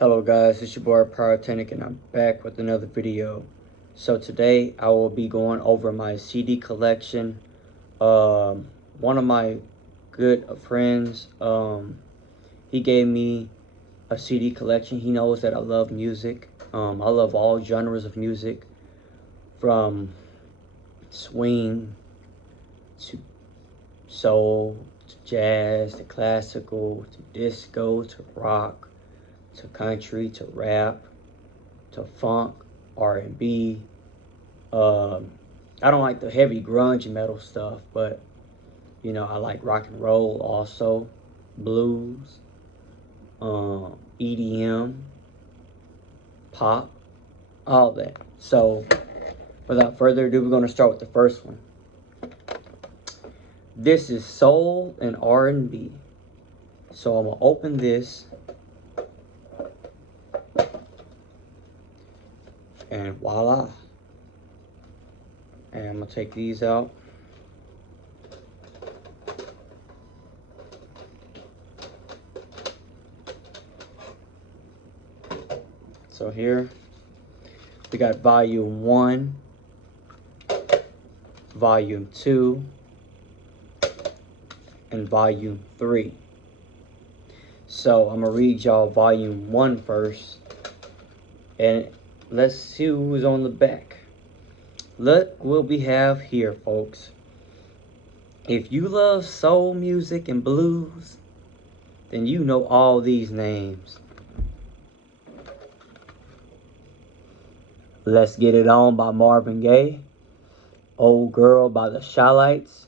Hello guys, it's your boy Pyrotechnic and I'm back with another video. So today I will be going over my CD collection. One of my good friends, he gave me a CD collection. He knows that I love music. I love all genres of music, from swing to soul to jazz to classical to disco to rock to country to rap to funk, R&B. I don't like the heavy grunge metal stuff, but I like rock and roll also, blues, EDM, pop, all that. So without further ado, we're going to start with the first one. This is soul and R&B. So I'm going to open this. And voila. And I'm going to take these out. So here we got volume 1, volume 2, and volume 3. So I'm going to read y'all volume 1 first. And let's see who's on the back. Look what we have here, folks. If you love soul music and blues, then you know all these names. Let's Get It On by Marvin Gaye. Old Girl by the Chi-Lites.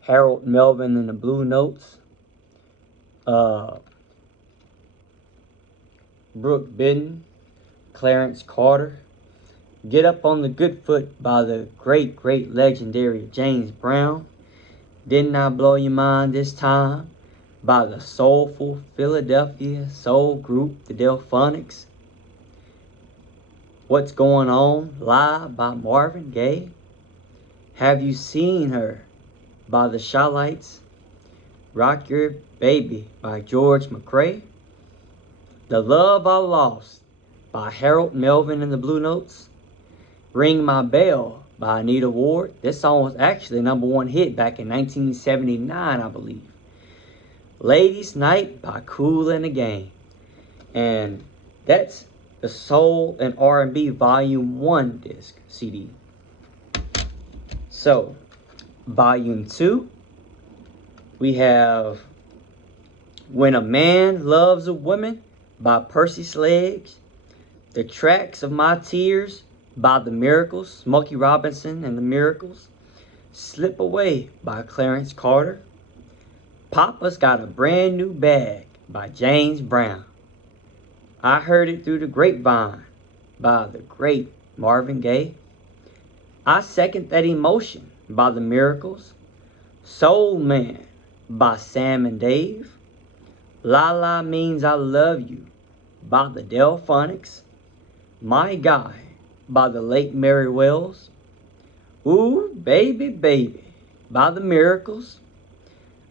Harold Melvin and the Blue Notes. Brooke Benton. Clarence Carter. Get Up on the Good Foot by the great legendary James Brown. Didn't I Blow Your Mind This Time by the soulful Philadelphia soul group, the Delphonics. What's Going On Live by Marvin Gaye. Have You Seen Her by the Chi-Lites. Rock Your Baby by George McCrae. The Love I Lost by Harold Melvin and the Blue Notes. Ring My Bell by Anita Ward. This song was actually a #1 hit back in 1979, I believe. Ladies Night by Kool and the Gang. And that's the Soul and R&B Volume 1 disc CD. So, Volume 2, we have When a Man Loves a Woman by Percy Sledge. The Tracks of My Tears by The Miracles, Smokey Robinson and The Miracles. Slip Away by Clarence Carter. Papa's Got a Brand New Bag by James Brown. I Heard It Through the Grapevine by the great Marvin Gaye. I Second That Emotion by The Miracles. Soul Man by Sam and Dave. La La Means I Love You by the Delphonics. My Guy by the late Mary Wells. Ooh, Baby Baby by the Miracles.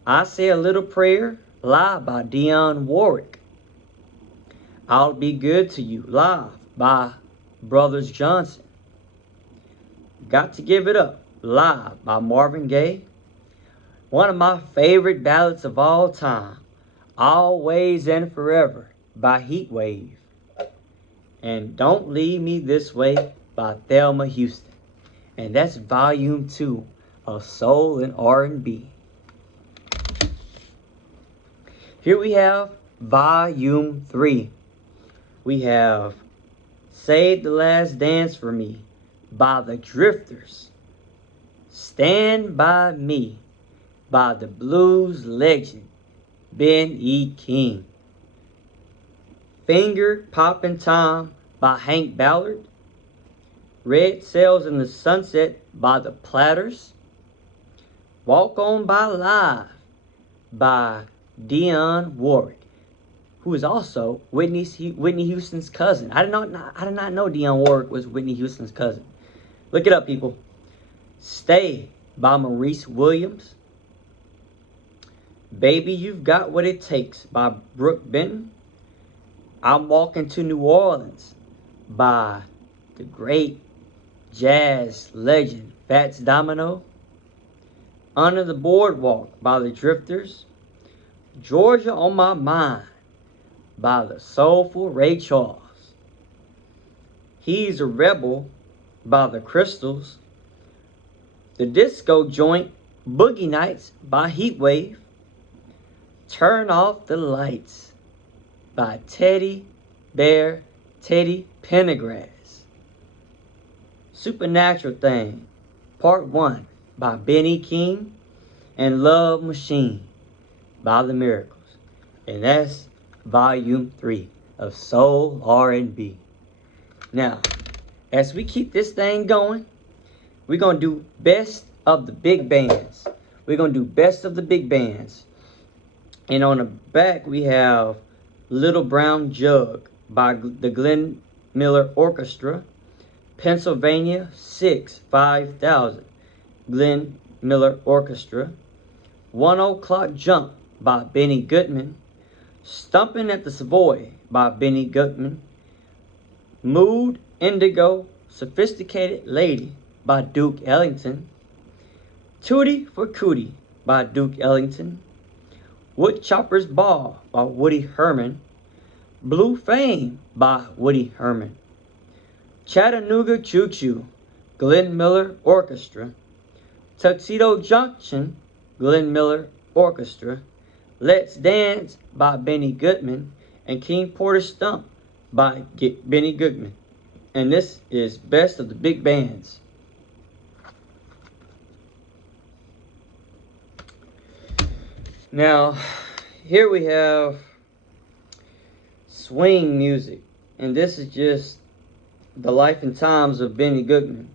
I Say a Little Prayer live by Dionne Warwick. I'll Be Good to You live by Brothers Johnson. Got to Give It Up live by Marvin Gaye. One of my favorite ballads of all time, Always and Forever by Heatwave. And Don't Leave Me This Way by Thelma Houston. And that's Volume 2 of Soul and R&B. Here we have Volume 3. We have Save the Last Dance for Me by the Drifters. Stand By Me by the blues legend Ben E. King. Finger Poppin' Time by Hank Ballard. Red Sails in the Sunset by the Platters. Walk On By Live by Dionne Warwick, who is also Whitney Houston's cousin. I did not know Dionne Warwick was Whitney Houston's cousin. Look it up, people. Stay by Maurice Williams. Baby You've Got What It Takes by Brooke Benton. I'm Walking to New Orleans by the great jazz legend Fats Domino. Under the Boardwalk by the Drifters. Georgia on My Mind by the soulful Ray Charles. He's a Rebel by the Crystals. The Disco Joint Boogie Nights by Heatwave. Turn Off the Lights by Teddy Pendergrass. Supernatural Thing Part 1 by Benny King. And Love Machine by The Miracles. And that's Volume 3 of Soul R&B. Now, as we keep this thing going, we're going to do Best of the Big Bands. We're going to do Best of the Big Bands. And on the back, we have Little Brown Jug by the Glenn Miller Orchestra. Pennsylvania 6 5000, Glenn Miller Orchestra. 1 O'Clock Jump by Benny Goodman. Stumping at the Savoy by Benny Goodman. Mood Indigo Sophisticated Lady by Duke Ellington. Tootie for Cootie by Duke Ellington. Woodchopper's Ball by Woody Herman. Blue Fame by Woody Herman. Chattanooga Choo Choo, Glenn Miller Orchestra. Tuxedo Junction, Glenn Miller Orchestra. Let's Dance by Benny Goodman. And King Porter Stump by Benny Goodman. And this is Best of the Big Bands. Now, here we have swing music. And this is just the life and times of Benny Goodman.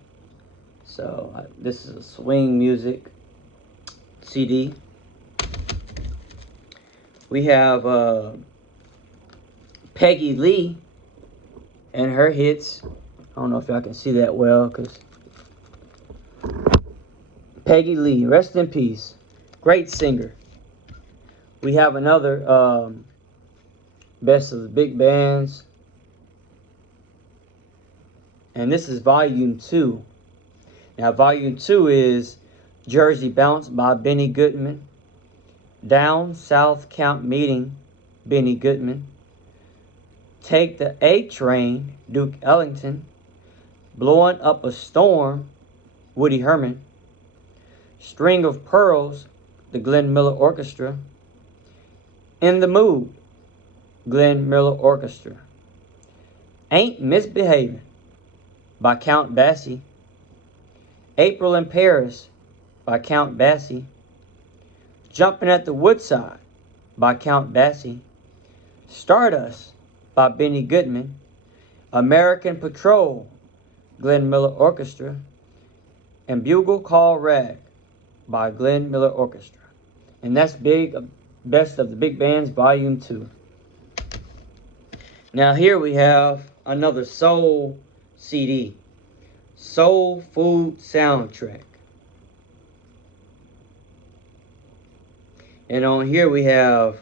So this is a swing music CD. We have Peggy Lee and her hits. I don't know if y'all can see that well, because Peggy Lee, rest in peace, great singer. We have another Best of the Big Bands. And this is Volume 2. Now, Volume 2 is Jersey Bounce by Benny Goodman. Down South Camp Meeting, Benny Goodman. Take the A Train, Duke Ellington. Blowing Up a Storm, Woody Herman. String of Pearls, the Glenn Miller Orchestra. In the Mood, Glenn Miller Orchestra. Ain't Misbehaving by Count Basie. April in Paris by Count Basie. Jumping at the Woodside by Count Basie. Stardust by Benny Goodman. American Patrol, Glenn Miller Orchestra. And Bugle Call Rag by Glenn Miller Orchestra. And that's Best of the Big Bands, Volume 2. Now here we have another soul CD. Soul Food Soundtrack. And on here we have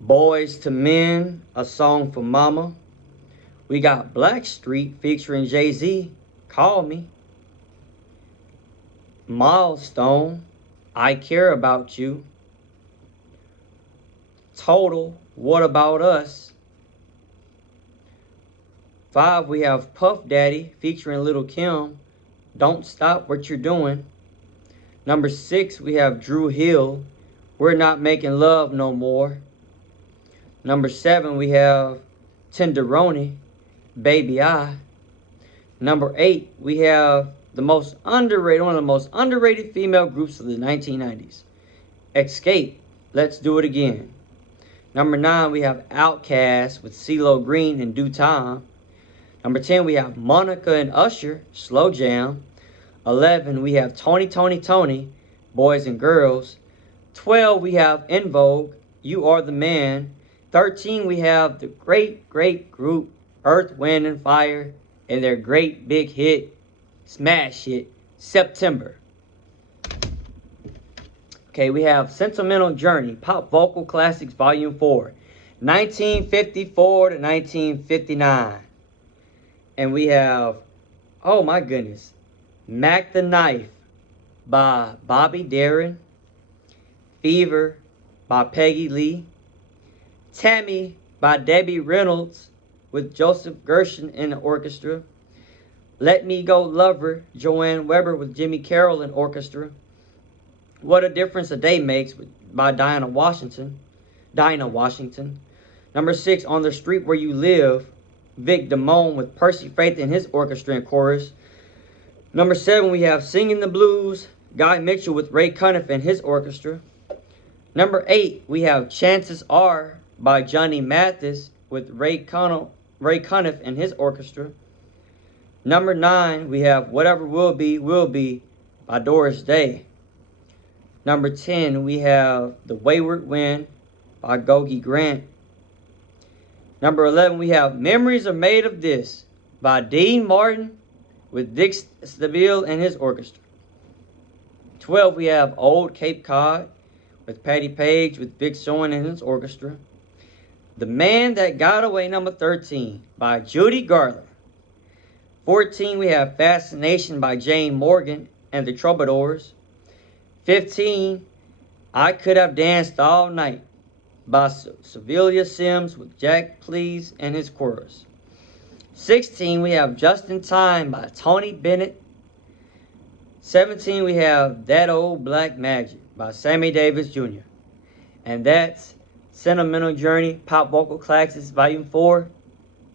Boys to Men, A Song for Mama. We got Blackstreet featuring Jay-Z, Call Me. Milestone, I Care About You. Total, What About Us? 5, we have Puff Daddy featuring Lil' Kim, Don't Stop What You're Doing. Number 6, we have Dru Hill, We're Not Making Love No More. Number 7, we have Tenderoni, Baby I. Number 8, we have one of the most underrated female groups of the 1990s, Xscape, Let's Do It Again. Number 9, we have Outkast with CeeLo Green, In Due Time. Number 10, we have Monica and Usher, Slow Jam. 11, we have Tony, Boys and Girls. 12, we have En Vogue, You Are the Man. 13, we have the great group Earth, Wind, and Fire and their great big hit, smash hit, September. Okay, we have Sentimental Journey, Pop Vocal Classics Volume 4. 1954 to 1959. And we have, oh my goodness, Mac the Knife by Bobby Darin, Fever by Peggy Lee, Tammy by Debbie Reynolds with Joseph Gershon in the orchestra, Let Me Go Lover, Joanne Weber with Jimmy Carroll in orchestra, What a Difference a Day Makes by Dinah Washington. Number 6, On the Street Where You Live, Vic Damone with Percy Faith and his orchestra and chorus. Number 7, we have Singing the Blues, Guy Mitchell with Ray Conniff and his orchestra. Number 8, we have Chances Are by Johnny Mathis with Ray Conniff and his orchestra. Number 9, we have Whatever Will Be by Doris Day. Number 10, we have The Wayward Wind by Gogi Grant. Number 11, we have Memories Are Made of This by Dean Martin with Dick Stabile and his orchestra. 12, we have Old Cape Cod with Patty Page with Vic Soin and his orchestra. The Man That Got Away, number 13, by Judy Garland. 14, we have Fascination by Jane Morgan and the Troubadours. 15, I Could Have Danced All Night by Sylvia Sims with Jack Please and his chorus. 16, we have Just in Time by Tony Bennett. 17, we have That Old Black Magic by Sammy Davis Jr. And that's Sentimental Journey Pop Vocal Classics Volume 4,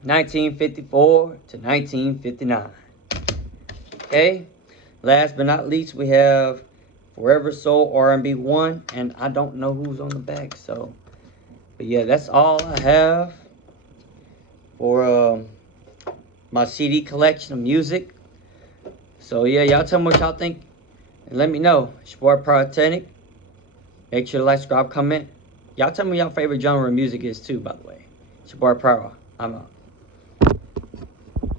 1954 to 1959. Okay, last but not least, we have Forever Soul R&B 1, and I don't know who's on the back, so, but yeah, that's all I have for my CD collection of music. So yeah, y'all tell me what y'all think and let me know. It's your boy Pyrotechnic. Make sure to like, subscribe, comment. Y'all tell me what y'all favorite genre of music is too, by the way. It's your boy Pyro. I'm out.